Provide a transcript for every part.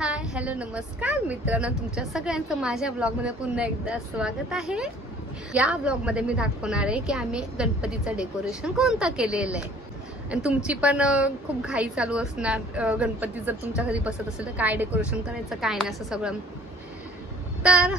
Hi hello नमस्कार मित्रांनो, तुमच्या सगळ्यांचं माझ्या ब्लॉगमध्ये पुन्हा एकदा स्वागत आहे। या ब्लॉगमध्ये मी दाखवणार आहे की आम्ही गणपतीचं डेकोरेशन कोणतं केलेलं आहे आणि तुमची पण खूप घाई चालू असणार। गणपती जर तुमच्या घरी बसत असेल तर काय डेकोरेशन करायचं काय नाही असं सगळं। तर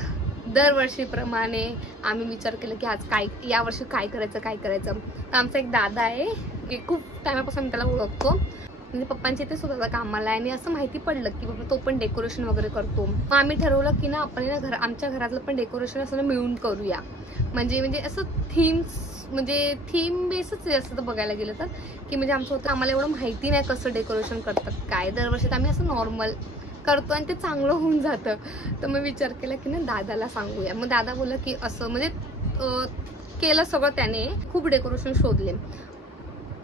दरवर्षीप्रमाणे आम्ही विचार केला की आज काय यावर्षी काय करायचं तर आमचा एक दादा आहे की खूप टाइमपासून मी त्याला ओळखतो, म्हणजे पप्पांच्या इथे सुद्धा कामाला आहे आणि असं माहिती पडलं की बाबा तो पण डेकोरेशन वगैरे करतो। मग आम्ही ठरवलं की ना आपण ना आमच्या घरातलं पण डेकोरेशन असं मिळून करूया, म्हणजे असं थीम बेसच आहे असं बघायला गेलं तर, की म्हणजे आमचं होतं आम्हाला एवढं माहिती नाही कसं डेकोरेशन करतात काय। दरवर्षी आम्ही असं नॉर्मल करतो आणि ते चांगलं होऊन जातं। तर मग विचार केला की ना दादाला सांगूया। मग दादा बोलला की असं म्हणजे केलं सगळं त्याने, खूप डेकोरेशन शोधले।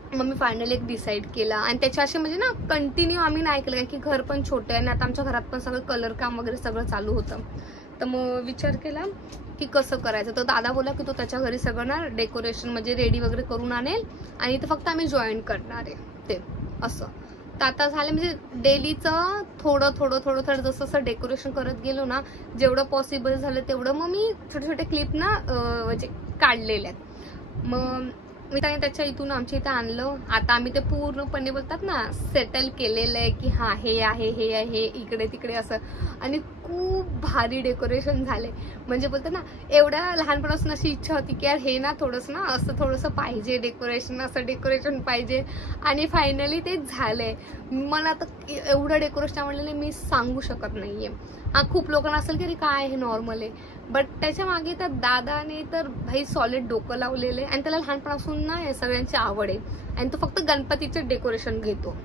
मग मी फायनली एक डिसाईड केला आणि त्याच्या असे म्हणजे ना कंटिन्यू आम्ही नाही केलं, कारण की घर पण छोटं आहे आणि आता आमच्या घरात पण सगळं कलर काम वगैरे सगळं चालू होतं। तर मग विचार केला की कसं करायचं। तर दादा बोला की तो त्याच्या घरी सगळं ना डेकोरेशन म्हणजे रेडी वगैरे करून आणेल आणि इथं फक्त आम्ही जॉईन करणार आहे ते असं। तर आता झालं म्हणजे डेलीचं थोडं जसं जसं डेकोरेशन करत गेलो ना, जेवढं पॉसिबल झालं तेवढं मग मी छोटे क्लिप ना म्हणजे काढलेले आहेत। मग मी त्याच्या इथून आमच्या इथं आणलं। आता आम्ही ते पूर्णपणे बोलतात ना सेटल केलेलं आहे की हा हे आहे इकडे तिकडे असं, आणि खूप भारी डेकोरेशन झाले। म्हणजे बोलतात ना एवढ्या लहानपणापासून अशी इच्छा होती की यार हे ना थोडंसं ना असं थोडंसं पाहिजे डेकोरेशन, असं डेकोरेशन पाहिजे आणि फायनली ते झालंय। मला तर एवढं डेकोरेशन आवडलेलं मी सांगू शकत नाहीये। हा खूप लोकांना असेल की अरे काय हे नॉर्मल आहे, बट त्याच्या मागे तर दादाने तर भाई सॉलिड डोकं लावलेलं आहे आणि त्याला लहानपणापासून ना या सगळ्यांची आवड आहे आणि तो फक्त गणपतीचं डेकोरेशन घेतो।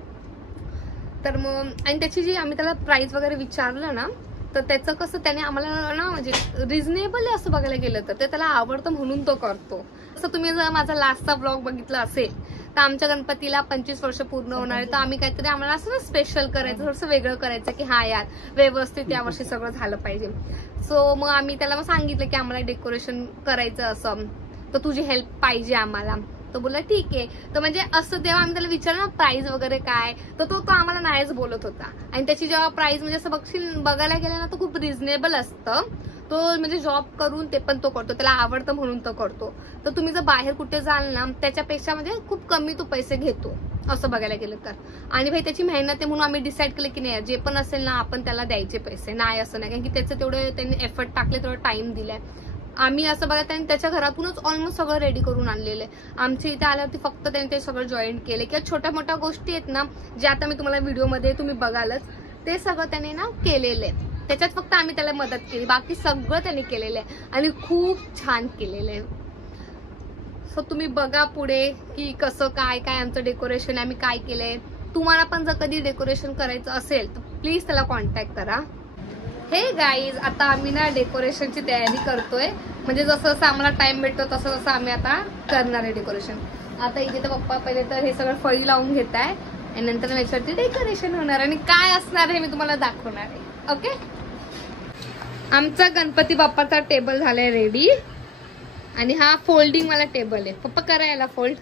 तर मग आणि त्याची जी आम्ही त्याला प्राइस वगैरे विचारलं ना, तर त्याचं कसं त्याने आम्हाला ना म्हणजे रिझनेबल आहे असं बघायला गेलं तर ते त्याला आवडतं म्हणून तो करतो। असं तुम्ही जर माझा लास्टचा ब्लॉग बघितला असेल तर आमच्या गणपतीला 25 वर्ष पूर्ण होणार आहे, तर आम्ही काहीतरी आम्हाला असं ना स्पेशल करायचं, थोडंसं वेगळं करायचं की हा यार व्यवस्थित यावर्षी सगळं झालं पाहिजे। सो मग आम्ही त्याला मग सांगितलं की आम्हाला डेकोरेशन करायचं असं, तर तुझी हेल्प पाहिजे आम्हाला। तो बोला ठीक आहे। तर म्हणजे असं तेव्हा आम्ही त्याला विचारलं प्राइस वगैरे काय, तर तो आम्हाला नाहीच बोलत होता। आणि त्याची जेव्हा प्राइस म्हणजे असं बघायला गेलं ना तर खूप रिझनेबल असतं। तो म्हणजे जॉब करून ते पण तो करतो, त्याला आवडतं म्हणून तो करतो। तर तुम्ही जर बाहेर कुठे जाल ना त्याच्यापेक्षा म्हणजे खूप कमी तो पैसे घेतो असं बघायला गेलं तर। आणि भाई त्याची मेहनत आहे म्हणून आम्ही डिसाईड केलं की नाही जे पण असेल ना आपण त्याला द्यायचे पैसे, नाही असं नाही, कारण की त्याचं तेवढं त्यांनी एफर्ट टाकले, तेवढं टाइम दिलाय। आम्ही असं बघा त्यांनी त्याच्या घरातूनच ऑलमोस्ट सगळं रेडी करून आणलेलं आहे। आमच्या इथे आल्यावरती फक्त त्यांनी ते सगळं जॉईन केले किंवा छोट्या मोठ्या गोष्टी आहेत ना जे आता मी तुम्हाला व्हिडिओमध्ये तुम्ही बघालच, ते सगळं त्याने ना केलेलं आहे। त्याच्यात फक्त आम्ही त्याला मदत केली, बाकी सगळं त्यांनी केलेलं आहे आणि खूप छान केलेलं आहे। सो तुम्ही बघा पुढे की कसं काय आमचं डेकोरेशन आम्ही काय केलंय। तुम्हाला पण जर कधी डेकोरेशन करायचं असेल तर प्लीज त्याला कॉन्टॅक्ट करा। हे गाईज आता आम्ही ना डेकोरेशनची तयारी करतोय, म्हणजे जसं जसं आम्हाला टाइम भेटतो तसं तसं आम्ही आता करणार आहे डेकोरेशन। आता इथे तर पप्पा पहिले तर हे सगळं फळी लावून घेत आहे आणि नंतर याच्यावरती डेकोरेशन होणार आणि काय असणार हे मी तुम्हाला दाखवणार आहे। ओके, आमचा गणपती बाप्पाचा टेबल झालाय रेडी आणि हा फोल्डिंग वाला टेबल आहे। पप्पा करा याला फोल्ड।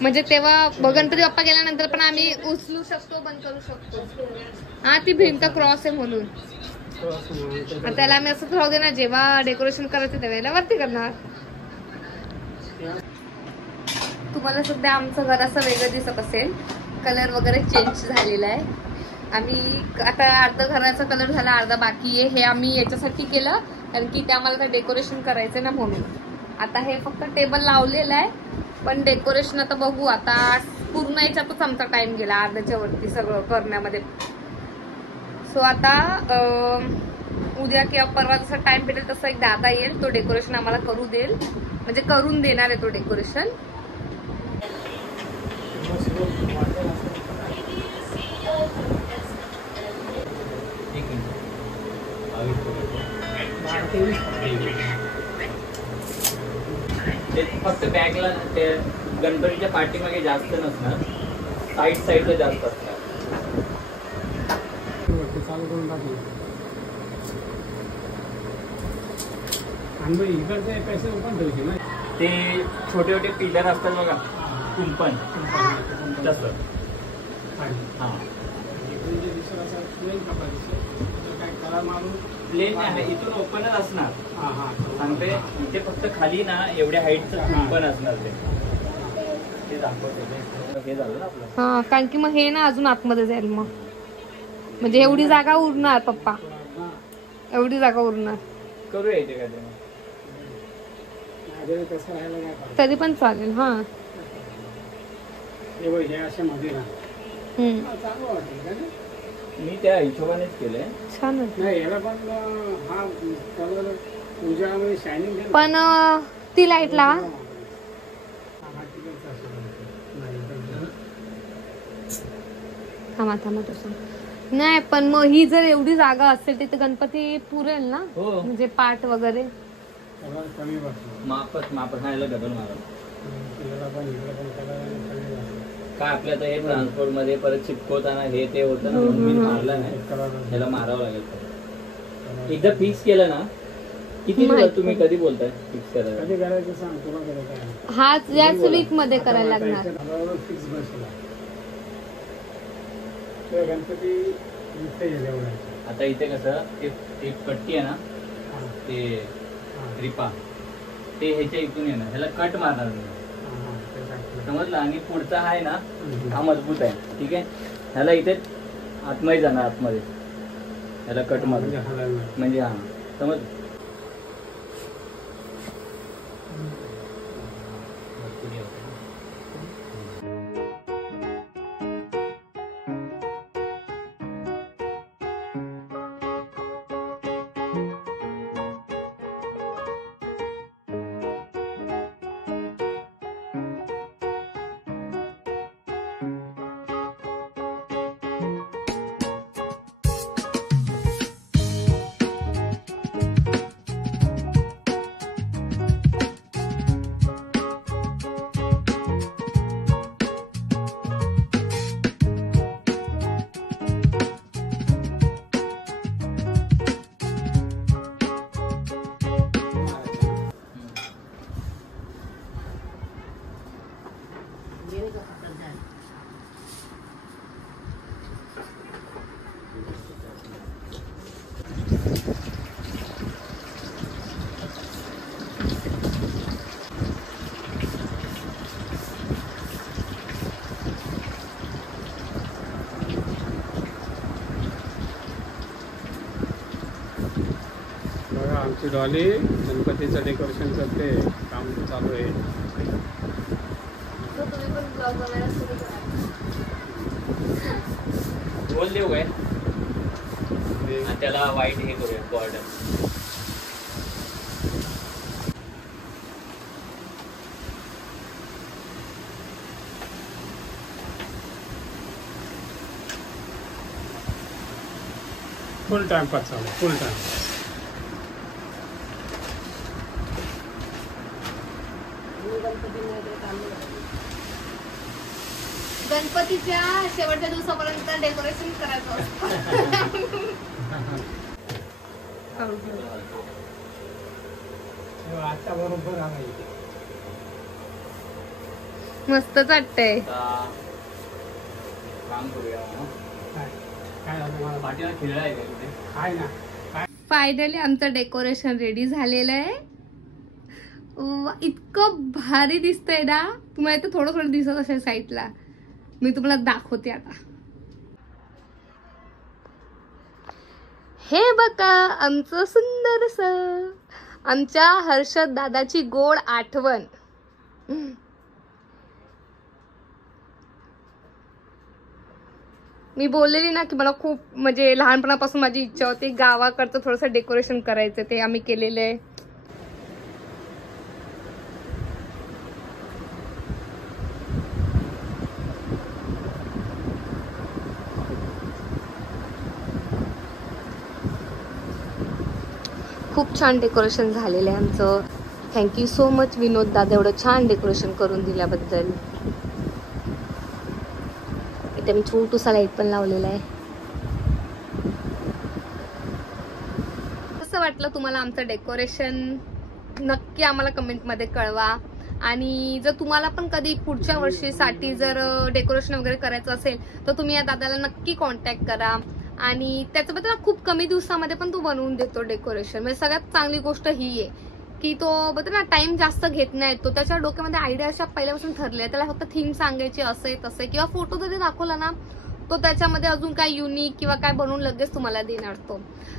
म्हणजे तेव्हा गणपती बाप्पा गेल्यानंतर पण आम्ही उचलू शकतो, बंद करू शकतो। हा ती भिंत क्रॉस आहे म्हणून त्याला आम्ही असं राहू दे ना, जेव्हा डेकोरेशन करायचं त्यावेळेला वरती करणार। तुम्हाला सध्या आमचं घर असं वेगळं दिसत असेल, कलर वगैरे चेंज झालेला आहे। आम्ही आता अर्धा घराचा कलर झाला, अर्धा बाकी आहे। हे आम्ही याच्यासाठी केलं कारण की ते आम्हाला डेकोरेशन करायचं ना म्हणून। आता हे फक्त टेबल लावलेलं आहे, पण डेकोरेशन आता बघू, आता पूर्ण याच्यातच आमचा टाइम गेला अर्ध्याच्या वरती सगळं करण्यामध्ये। सो आता उद्या किंवा परवा जसा टाइम भेटेल तसं एक दादा येईल, तो डेकोरेशन आम्हाला करू देईल, म्हणजे करून देणार आहे तो डेकोरेशन। फक्त बॅगला ते गणपतीच्या पाठीमागे जास्त नसणार, साईडला जास्त असणार। ते छोटे छोटे पिलर असतात बघा, कुंपण तसं. हा प्लेन आहे, इथून ओपनच असणार. सांगते इथे फक्त खाली ना एवढ्या हाईटचं कुंपण असणार ते दाखवते. हे झालं ना आपलं. हा, कारण की मग हे ना अजून आतमध्ये जाईल. मग म्हणजे एवढी जागा उरणार पप्पा, एवढी जागा उरणार. करूया इथे काय तरी पण चालेल. हा मी त्या हिशोबानेच केलंय. छान शायनिंग. पण ती लाईट लावा. थांबा थांबा तसं नाही, पण मग ही जर एवढी जागा असेल तिथे गणपती पुरेल ना. हो. म्हणजे पाट वगैरे मापच खायला डबल मारा. काय आपल्या तर हे ट्रान्सपोर्ट मध्ये परत चिपकवताना हे ते होतं ना, म्हणून मी मारलं नाही. ह्याला मारावं लागेल. एकदा फिक्स केलं ना. किती दिवस तुम्ही कधी बोलताय फिक्स करायला? हाच याच वीक मध्ये करायला लागणार. आता इथे कसं ते पट्टी आहे ना, ते रिपा ते ह्याच्या इथून येणार, ह्याला कट मारणार समजलं. आणि पुढचा आहे ना हा मजबूत आहे, ठीक आहे. ह्याला इथे आतमध्ये जाणार, आतमध्ये ह्याला कट मारणार म्हणजे हा समज. आमची डॉली गणपतीचं डेकोरेशन करते, काम चालू आहे. बोल देऊ काय त्याला वाईट हे करूया बॉर्डर. फुल टाइम पास चालू, फुल टाइम. गणपतीच्या शेवटच्या दिवसापर्यंत डेकोरेशन करायचं आता बरोबर आला. मस्तच वाटतंय. काम करूया. काय झालं मला पाठीला खेळ आहे का काय ना. फायनली आमचं डेकोरेशन रेडी झालेलं आहे. इतकं भारी दिसतंय ना. तुम्हाला इथं थोडं थोडं दिसत असेल साईडला, मी तुम्हाला दाखवते आता. हे बघा आमचं सुंदरस, आमच्या हर्षद दादाची गोड आठवण. मी बोललेली ना की मला खूप म्हणजे लहानपणापासून माझी इच्छा होती गावाकडचं थोडंसं डेकोरेशन करायचं, ते आम्ही केलेलं आहे. खूप छान डेकोरेशन झालेलं आहे आमचं. थँक्यू सो मच विनोद दादा, एवढं छान डेकोरेशन करून दिल्याबद्दल. इथे मी छोटूसा लाईट पण लावलेला आहे. कसं वाटलं तुम्हाला आमचं डेकोरेशन? नक्की आम्हाला कमेंटमध्ये कळवा. आणि जर तुम्हाला पण कधी पुढच्या वर्षीसाठी जर डेकोरेशन वगैरे करायचं असेल तर तुम्ही या दादाला नक्की कॉन्टॅक्ट करा. आणि त्याच्याबद्दल खूप कमी दिवसामध्ये पण तो बनवून देतो डेकोरेशन. म्हणजे सगळ्यात चांगली गोष्ट ही आहे की तो बघतो ना टाइम जास्त घेत नाही. तो त्याच्या डोक्यामध्ये आयडिया अशा पहिल्यापासून ठरल्या, त्याला फक्त थीम सांगायची असे तसे, किंवा फोटो जरी दाखवला ना तो त्याच्यामध्ये अजून काय युनिक किंवा काय बनवून लगेच तुम्हाला देणार तो.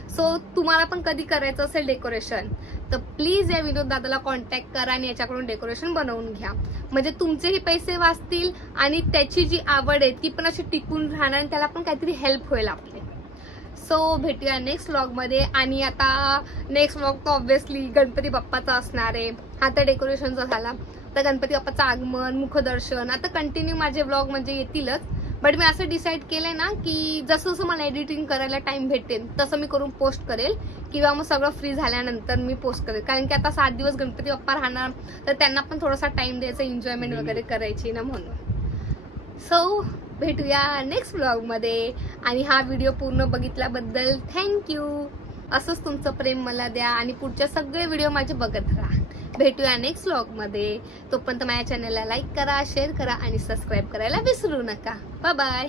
सो तुम्हाला पण कधी करायचं असेल डेकोरेशन तर प्लीज या व्हिडिओ दादाला कॉन्टॅक्ट करा आणि याच्याकडून डेकोरेशन बनवून घ्या. म्हणजे तुमचेही पैसे वाचतील आणि त्याची जी आवड आहे ती पण अशी टिकून राहणार आणि त्याला पण काहीतरी हेल्प होईल आपले. सो भेटूया नेक्स्ट व्लॉग मध्ये. आणि आता नेक्स्ट व्लॉग तर ऑब्व्हियसली गणपती बाप्पाचा असणार आहे. हा तर डेकोरेशनचा झाला, तर गणपती बाप्पाचं आगमन, मुखदर्शन, आता कंटिन्यू माझे व्लॉग म्हणजे येतीलच. बट मी असं डिसाईड केलंय ना की जसं जसं मला एडिटिंग करायला टाइम भेटेल तसं मी करून पोस्ट करेल, किंवा मग सगळं फ्री झाल्यानंतर मी पोस्ट करेल. कारण की आता 7 दिवस गणपती बाप्पा राहणार तर त्यांना पण थोडासा टाइम द्यायचा, एन्जॉयमेंट वगैरे करायची ना म्हणून. सो भेटूया नेक्स्ट व्लॉग मध्ये. आणि हा व्हिडिओ पूर्ण बघितल्याबद्दल थँक्यू. असंच तुमचं प्रेम मला द्या आणि पुढचे सगळे व्हिडिओ माझे बघत राहा. भेटूया नेक्स्ट व्लॉग मध्ये. तोपर्यंत माझ्या चॅनलला लाईक करा, शेअर करा आणि सबस्क्राईब करायला विसरू नका. Bye bye.